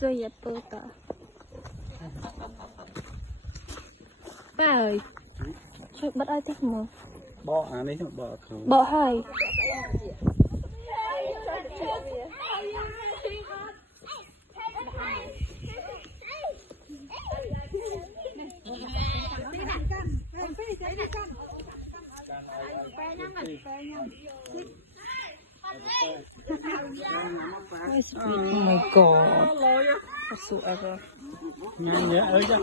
rồi dẹp bơ cả ba ơi chơi bắt ai thích mà bỏ à đấy bỏ không bỏ hai Oh my god. Whatsoever. nhanh nhé ơi chứ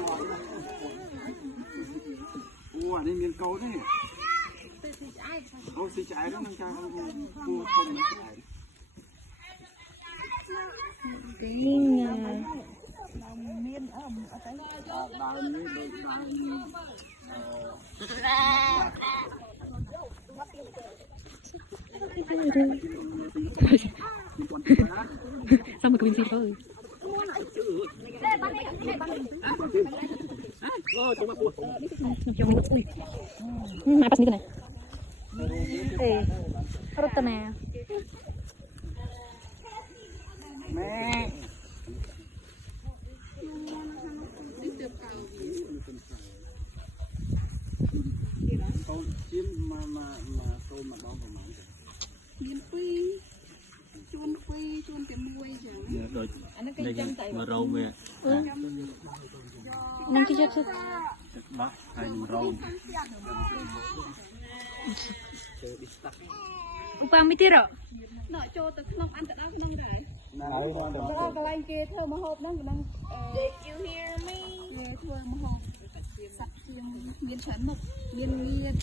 ủa đây miền câu đấy ô xì trái đó nâng cao cua không nâng trái Kinh à. Sao mà cái gì thôi mà pas ni kena harus tenang mẹ câu chim mà câu mà bóng của mình miền quy chuôn cái muôi chẳng rồi mà râu về nang kijap sih bác hay mà râu upang mitiro nội cho từ nông ăn từ đó nông rồi đấy đó cái anh kia thơ mà hộp đó nông did you hear me thơ mà hộp sắp chiêm miền trấn một miền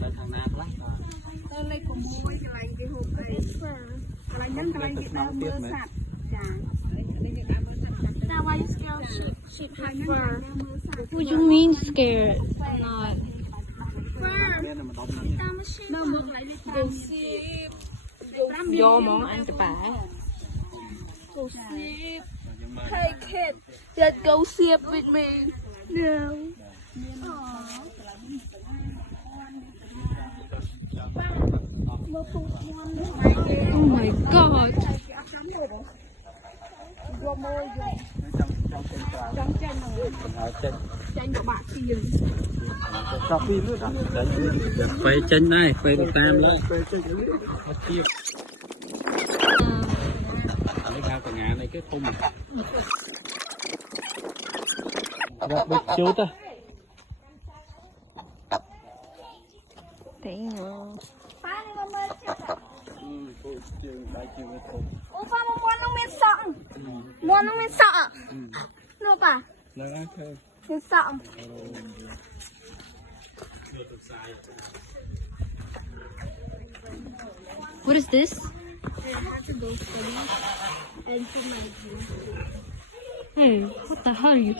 đây thằng nam lắm tôi lấy của muôi cái anh kia hộp cái anh kia đau mưa sạch chẳng Now why you scared sheep have fur? what you mean scared I'm not Nó mượt lại đi go sheep do món ăn cho bà go sheep Hey kid let's go sheep with me No oh my god cà phê nữa đó phải chân này phải được tam đó chia lấy cao cả ngã này cái khung gặp được chú ta thấy ngon Opa mau nó miên sọng Muốn nó miên sọng Được à? là ăn thôi Miên sọng what is this hey what the hell you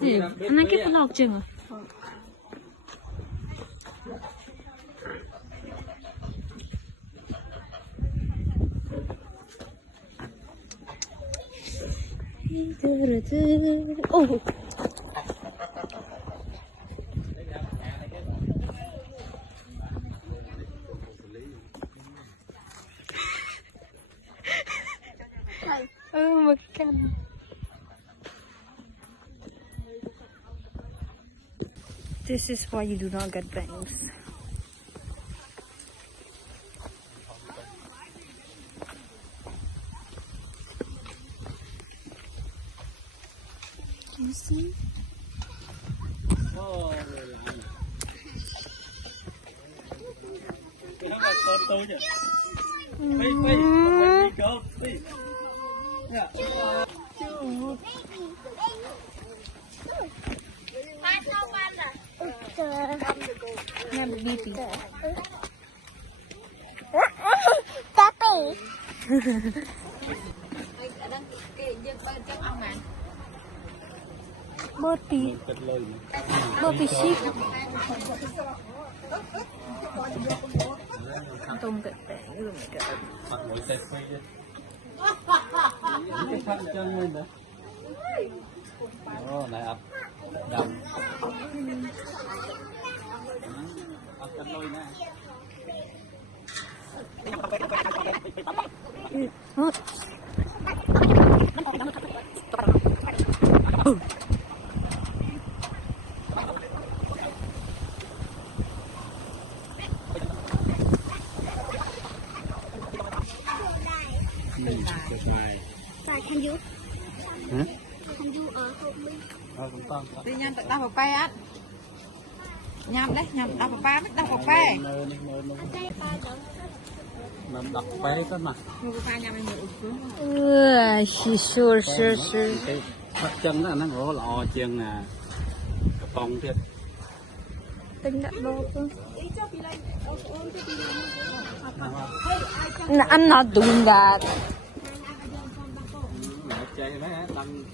hey anh ấy cái vlog chừng à oh makan this is why you do not get bangs you see Nghe bị đi tí Tapi Boti Boti sheep Tôm tệ tệ rồi mày kìa mặt mũi tê quay đi cái thân chân lên nữa này ập đầm ập cánh lôi nè What? con đi nhâm đau vào pe á nhâm đấy nhâm đau vào ba biết đau vào pe mà đọc bé cơ mà mua ba nhâm anh nhiều sure. cái bắt chân đó nó gỗ lò chân à cái phong thiệt Tính đã đô cơ. I'm not doing that. chơi mấy đăng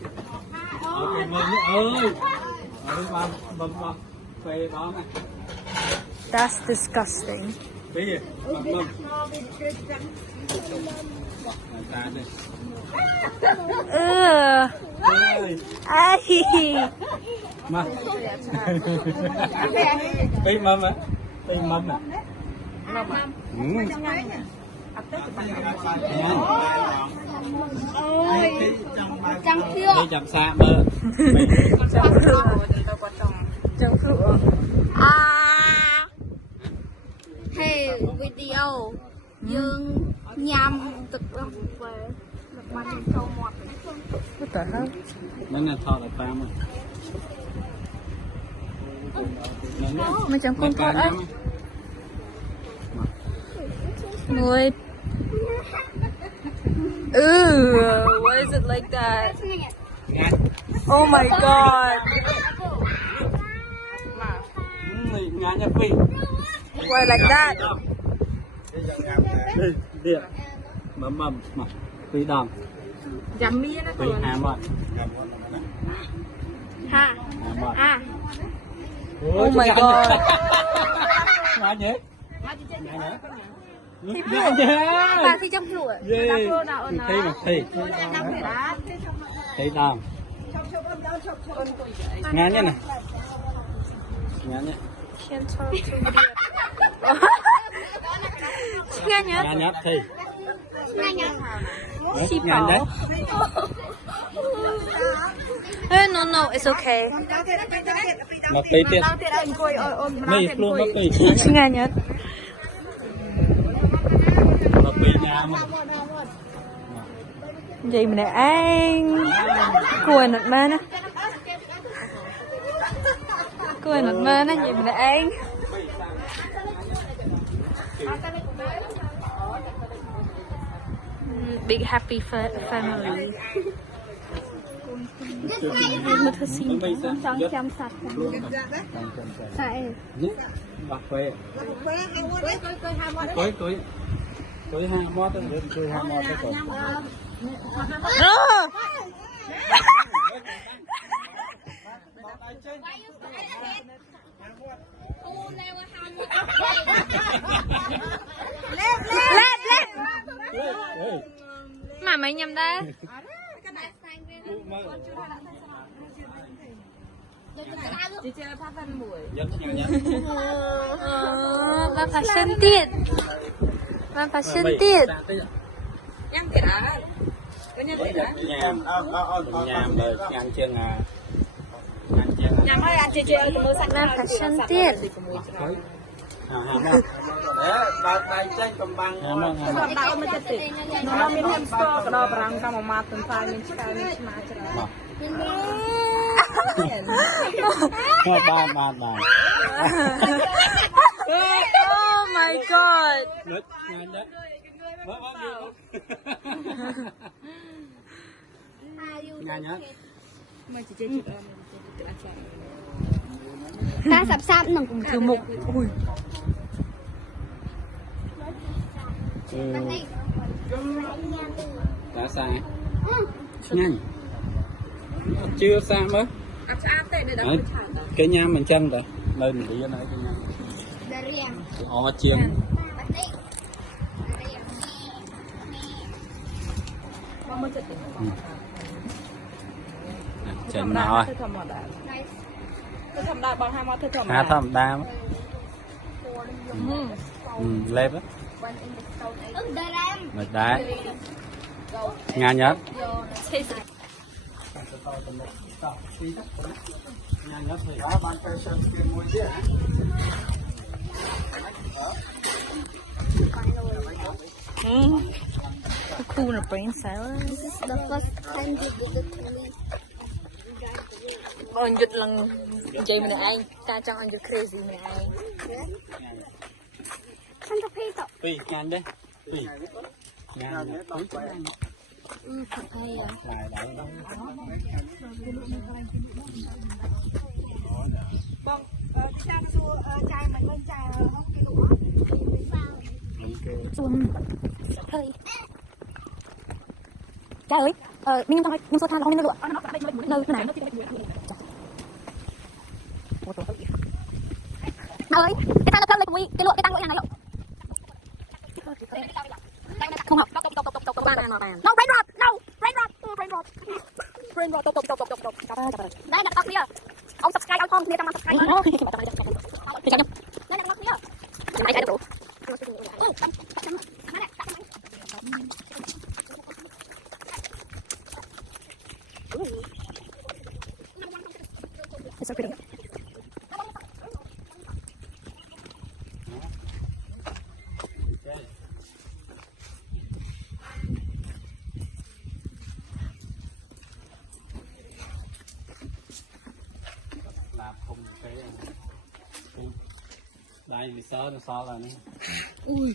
cái mưa ơi bầm phê đó này That's disgusting. cái gì bầm ta đây Ai. mà cái mâm á cái mâm à ôi trắng chưa đi chậm xa mơ hey video dương nhằm thực lòng về được bánh câu mọt What the hell? mấy ngày thọ là ta mà Mình chẳng con thọt á. Người. Why is it like that? Oh my god. ngã nhập phi Why like that? đi mầm mà phi đòn dầm mía nó phi hàm rồi ha ha Oh my god. ngã nhé Ta khi trong lụa. thi đòn ngã nhé này ngã nhé Nghe nhớ. ngã nhấp thi She ngã đấy No, it's okay. mà phi tiệt mày luôn mà phi Nghe nhớ. mà phi nhà mà Vậy mình lại anh. Cùi nụt mơ nè. Cùi nụt mơ nè, vậy mình lại anh. Big happy family. Một thứ xin trong chăm sạch sạch bạc phê cưới hai mót đó cưới hai mót đó còn Lết. Mà mấy nhầm đây? chị chơi phát văn buổi Và fashion tiết. Và fashion tiết. nhâm thiệt á có nhân thiệt á nhàm đời ngàn chân à nhâm ơi anh chị chơi có mưa sạch Và fashion tiết. tay chân cầm băng đau mới chết tiệt nóមាន hamster ក៏ដល់ប្រាំកម្មមកមកទន្សាយមានឆ្កែមានឆ្មាច្រើន ba Oh my god. Nứt ngàn đấy ngàn nhá mới chị chơi chụp ta sắp sắp nằm cùng Thứ mục. Ui. đã sai nhanh chưa xa mới cái nhám mình chân rồi nơi mình đi ở nơi cái nhám họ chiên chân nào rồi thầm đa bằng hai món thầm hả thầm đam lép á mệt đá nga nhớ Cool brain silence. This is the first time you did it to me. ơn giật lần chị mình anh ta chẳng ăn giật crazy mình anh Phi nhanh đấy Phi nhanh thật hay à Vâng, chúng ta có số chai mình lên chai không cái lúa. Xuân hơi cha ơi mình trong nhưng số than không nên lụa nơi cái này nào ơi cái than nó lên cái lụa cái tăng lụa nhà này không học tộc ban nào bàn no rain rod đây đặt tóc kia ông subscribe ông kia trong subscribe đây đặt tóc kia này cái đủ It's so pretty. Làm không cái đây mình sơ nó so là nè Ui.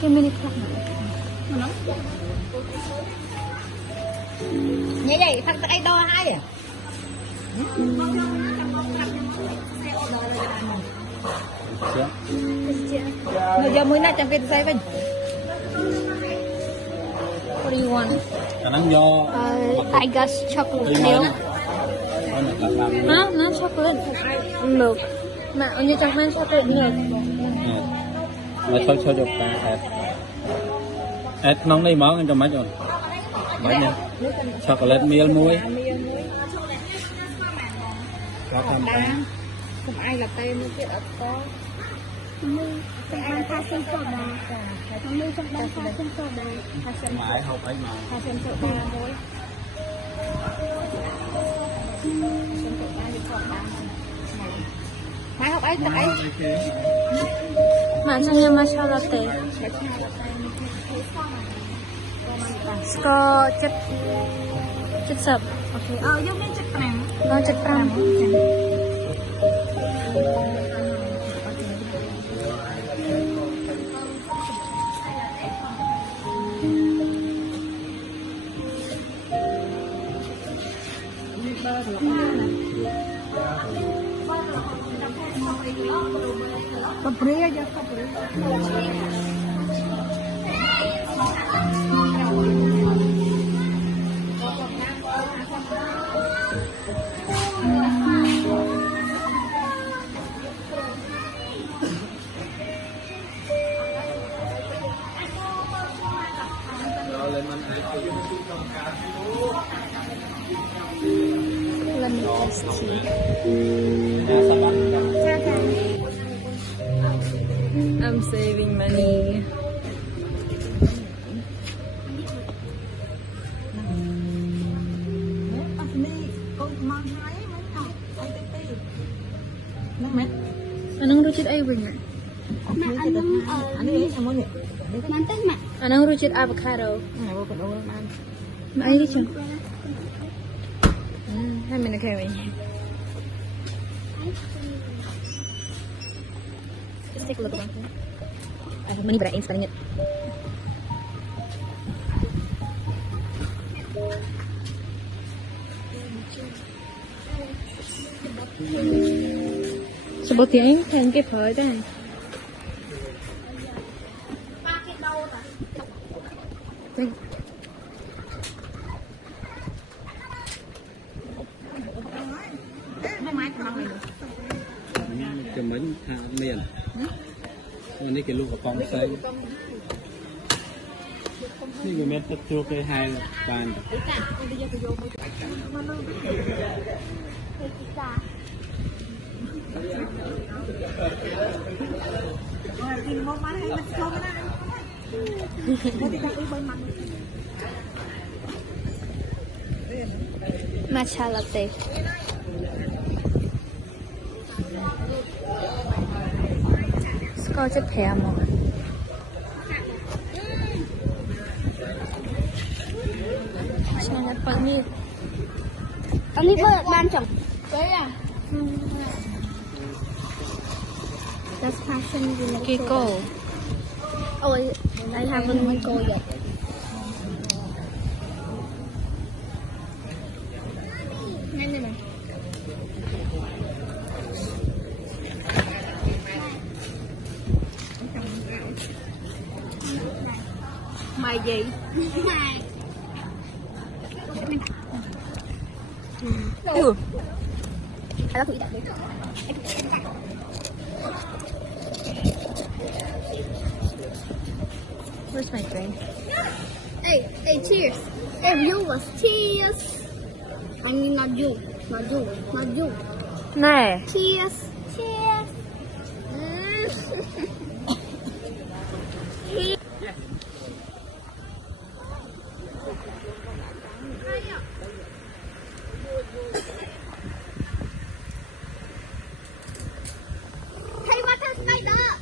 Cái mini cup này. Như vậy thằng tụi anh đo hai à? Bây giờ mới nãy chẳng biết sao vậy? What do you want? Cái nó do I guess chocolate milk. Hả? Not chocolate milk. Mà như chẳng mang chocolate milk. Mà thôi được cả ép nóng đây món anh cho mấy rồi mấy nha chocolate meal muối có không không ai là tên như cái có Cái anh pha sen soda. Không lưu trong đây pha sen soda. mãi không phải mà pha sen soda thôi phải học ấy tập ấy Mà sao nhưng mà sao latte? Có chất sập. Ok, giống như chất nặng. Có chất pram. Kapri aja, kapri. Lemon iced tea. I'm saving money. Anong ruchit ay bring na? Anong ruchit avocado? Ay di siya. Hai mình kêu mình. Let's take a look around here. I have money, but I ain't spending it. Sao bộ tiếng thêm cái phở đây? cho mấy miền còn đây cái lục của con xâyนี่ก็เม็ดจะจูไปให้บาน matcha latte. Scotch pear more. Anh đi vợ ban chồng. Đấy à. That's passion. Kiko. Oh, I haven't go yet. Này. Mày gì? Ừ. Ada thử đặt đi. Where's my drink? Hey, cheers. Hey, you was cheers. I mean not you. Này. Cheers. Hey, what has made up?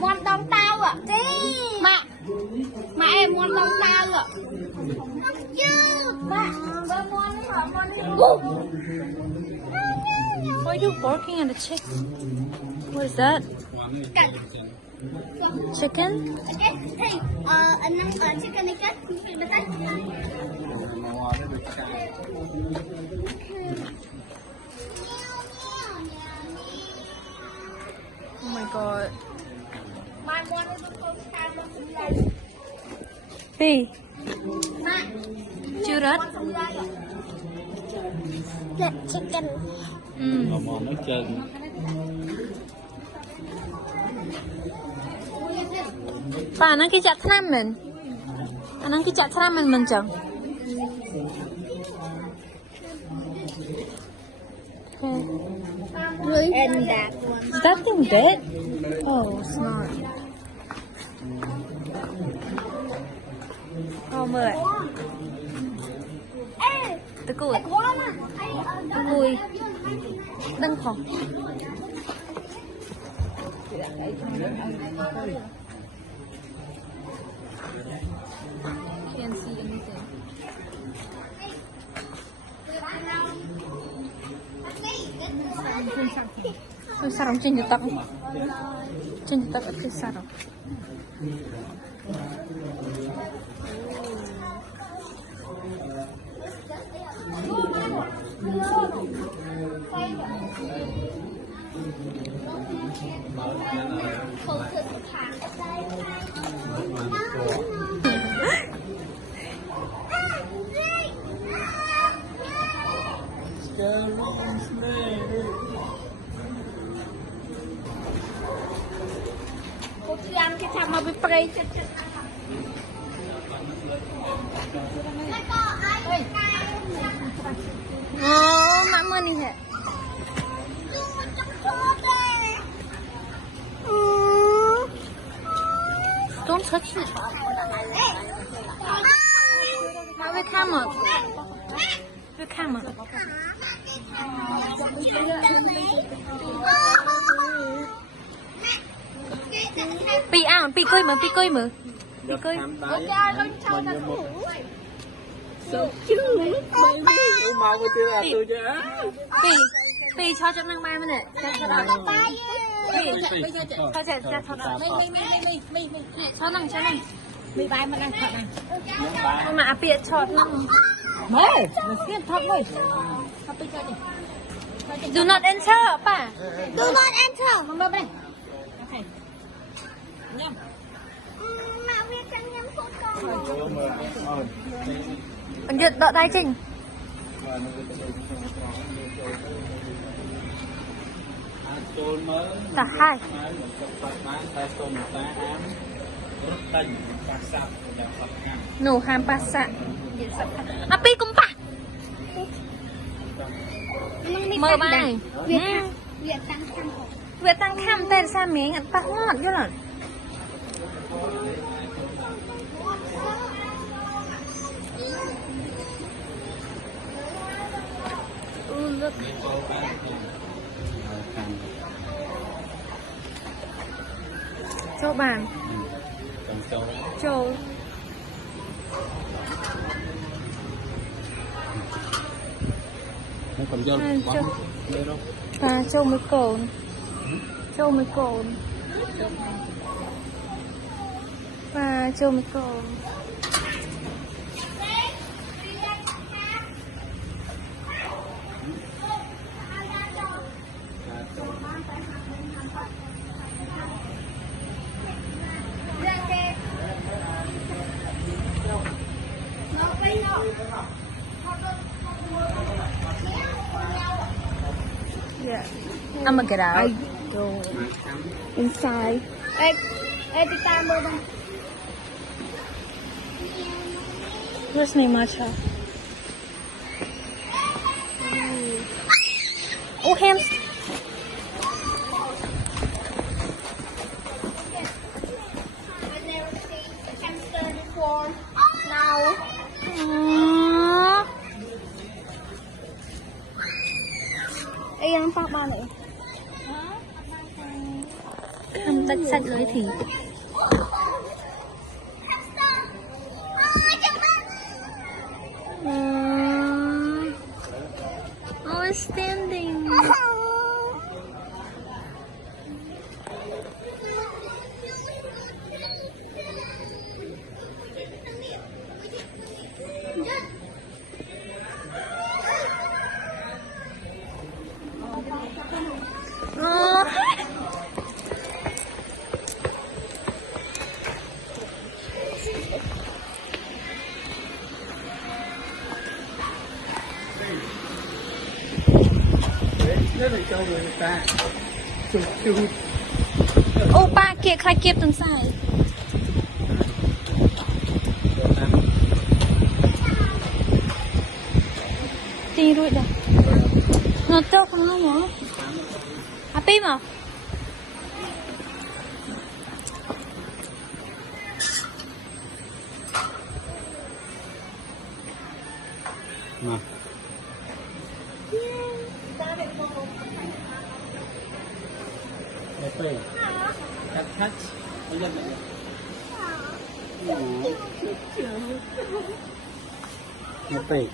Mon đông tao à? Mà em mon đông tao à? Why are you barking at a chicken? What is that? Chicken? Hey, chicken again? Oh my god. Hey. Chưa rớt. Chicken. Mò mấy chân. Bà năng cái chặt tham mình. Năng cái chặt tham mình chẳng. And that one. Is that thing dead? Oh, it's not. Oh, mời. Từ cùi. Từ cùi. Đăng phòng. Can't see anything. Cái sarong trên tóc. Trên tóc cái sarong. Ăn cái thằng mà bị prey chết. Mak mana ni? Don't touch it. Mak we camera. We camera. Pi ăn, pi coi mà. Pi coi. Pi cho năng mai mà nè. Cho đó. Bây giờ cho đó. Cho năng. Mì bài mà năng thật này. Mà pi cho năng. Mày, nó xiên thật rồi. Do not enter, pa. Do not enter. Mama đây. Okay. Nhâm. Mẹ Việt Nam nhắm phút con. Anh Duyệt đợi tay Trình. Cả hai. Nụ ham pasa. Api cũng pa. Mơ bài. Việc tăng khăm tên sao miếng ăn tắc ngọt chứ là. Look. Châu bàn. Châu. À, châu mới cồn. Châu mới cồn. Và châu mới cồn. Yeah. I'm gonna get out. Go inside. Ê, đi ta mơ đây. Where's my matcha? Oh, hands. Ê, ăn phát ba này. Không tách sạch lưới thì. Oh, it's standing. Ô ba kia khai kiếp từng sai. Đi rồi đó. Nó tao không nó mà. À pin mà. Nè. Đây. Touch. Bây giờ mẹ. Đây.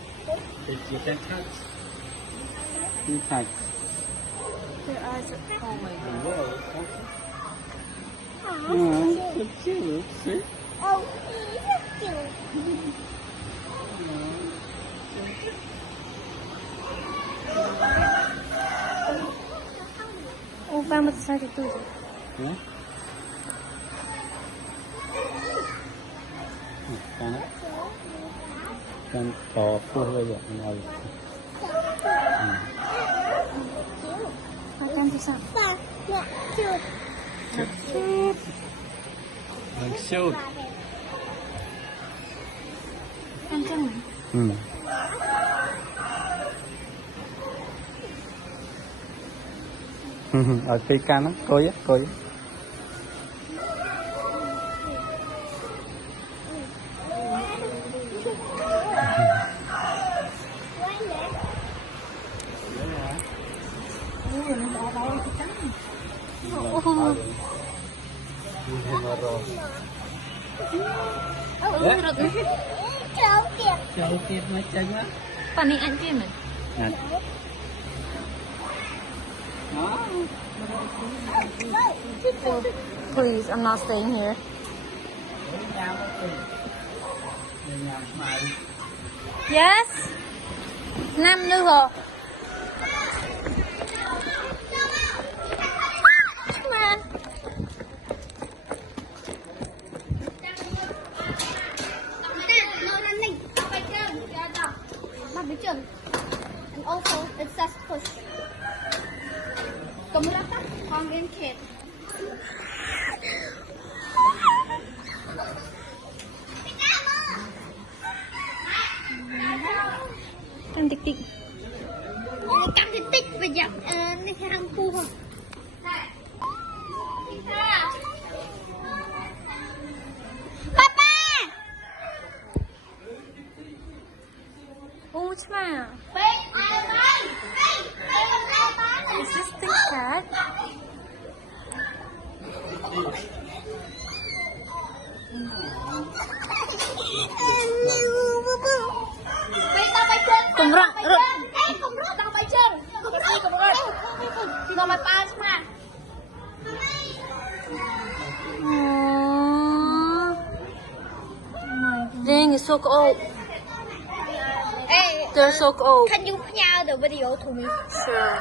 Did you get touch? You touch. Their eyes are falling. Oh, so cute. See? Oh, he's so cute. Ô ba mất sai tôi rồi. Hả? Con to phun bây giờ ngồi. Con thì sao? Ba, mẹ, chuột. Đằng siêu. Ăn chân này. Ừ. Ở cây can đó, coi á, coi á. Cháu kìa. Cháu kia mới chân á. Còn đi ăn kia mà. Please, I'm not staying here. Yes. Năm nữa rồi. Come on. Nó lên. Phải chưa? It's just push កម្រិតផងរៀនខេត Căng tích tích. Căng tích tích bây giờ nó sẽ ăn phu không? Papa! Oh, smile. Is this thing cat? Cùng rộng Cùng rớt tao bay chân. Cùng rớt. Nó mà ba mà. Dang is so cold. Hey, They're so cold. can you play the video to me? Sure.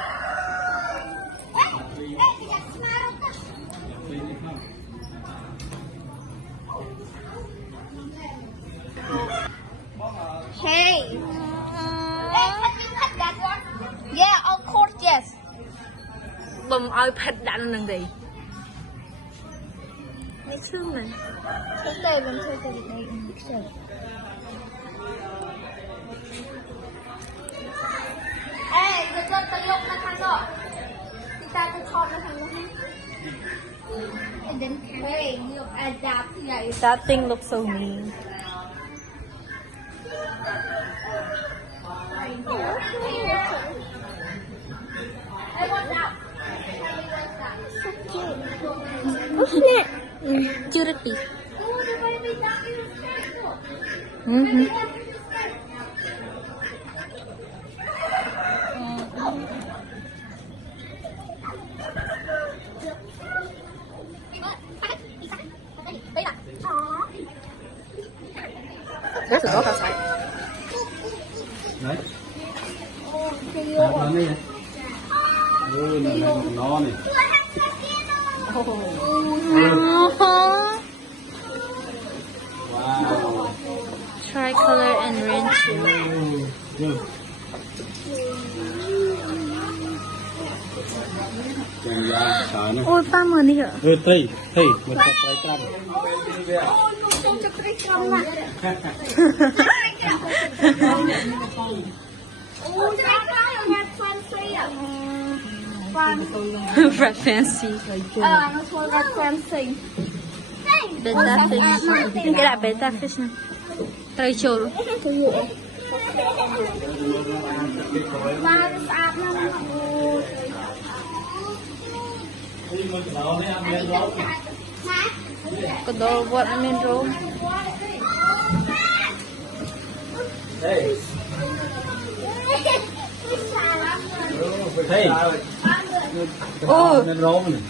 Hey. Hey, can you cut that one? Yeah, of course, yes. Bầm ơi phật đạn lần gì? Mấy thương này. Chúng tôi vẫn chơi cái này. Ê, người dân tận lục là thằng rồi. Thì ta cứ chọn nó thằng luôn. And then hey, you adapt like That thing looks so mean. Hey, what's up? Chưa được đi. Oh, the baby duck is There's a dog outside. Đấy. Nó này. Nó này. Wow. Tricolor and rainbow. Chàng da sợ nó. Ôi, ba mờ đi hả? Thi, mình tập tay trăm. Red fancy. nó thua ra fancy. Beta fish. Cái là beta fish này. Trai chôl. Ba nó sạp lắm. Có đồ vọt ăn men rô. Hey. Hey. Ô. Nên rô này.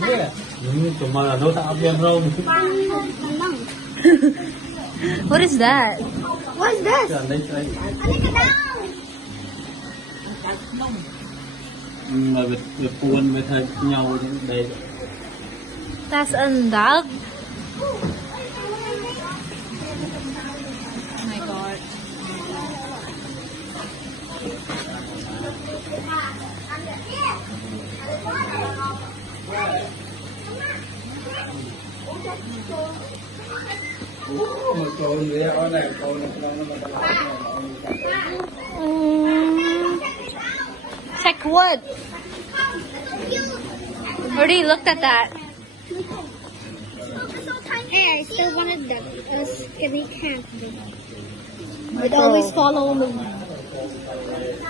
Nè. Tụi mà là nó tạo viên rô. What is that? What is this? Mà việc buồn với thầy nhau đây. That's a dog. Oh my god. Check wood. Already looked at that. Hey, I still wanted that skinny cat. It always follows me.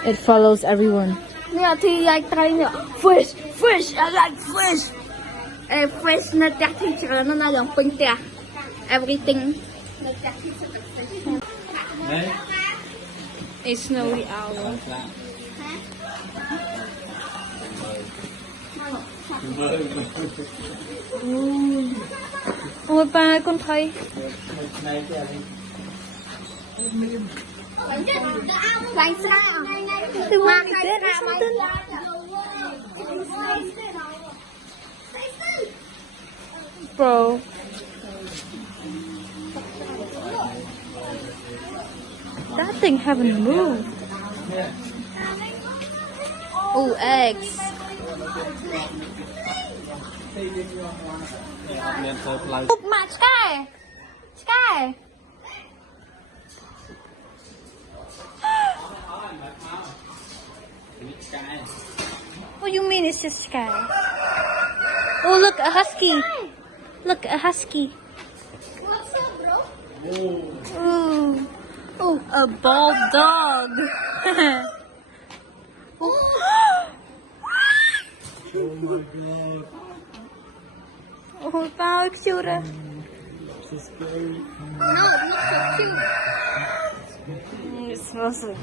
It follows everyone. Nè thì anh trai nè. Fish, I like fish. Fish nó chắc thì chỉ là nó giống pin tè. Everything. Đấy. A snowy owl. Ôi ba con thấy. Bánh sao? Từ mà cái something. bro. That thing haven't moved. Oh, eggs. Look, Matt, Sky. Sky. What do you mean it's just Sky? Oh, look, a husky. Look, a husky. What's up, bro? Ooh. Oh, a bald dog. Oh my god. Oh, how cute. So scary. No, it's not so cute. It smells like.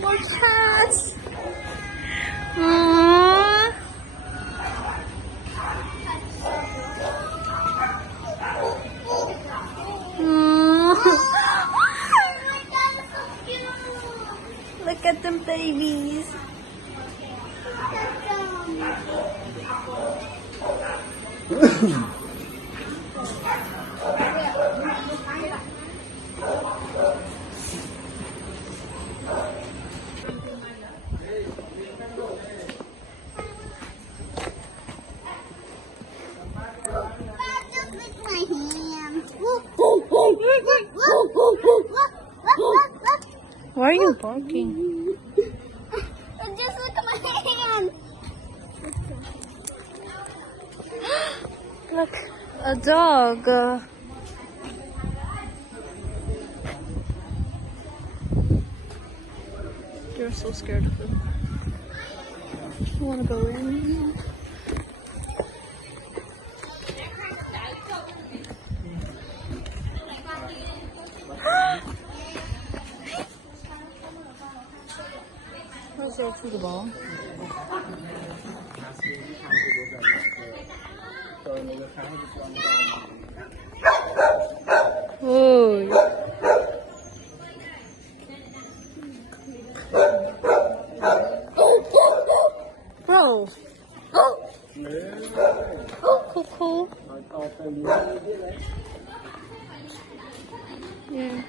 More cats. Aww. Look at them babies. Just lick my hand. Why are you barking? Just look at my hand. Look, a dog. You're so scared of them. You wanna go in? Where's their food ball? Oh. Bro. Cool. Yeah.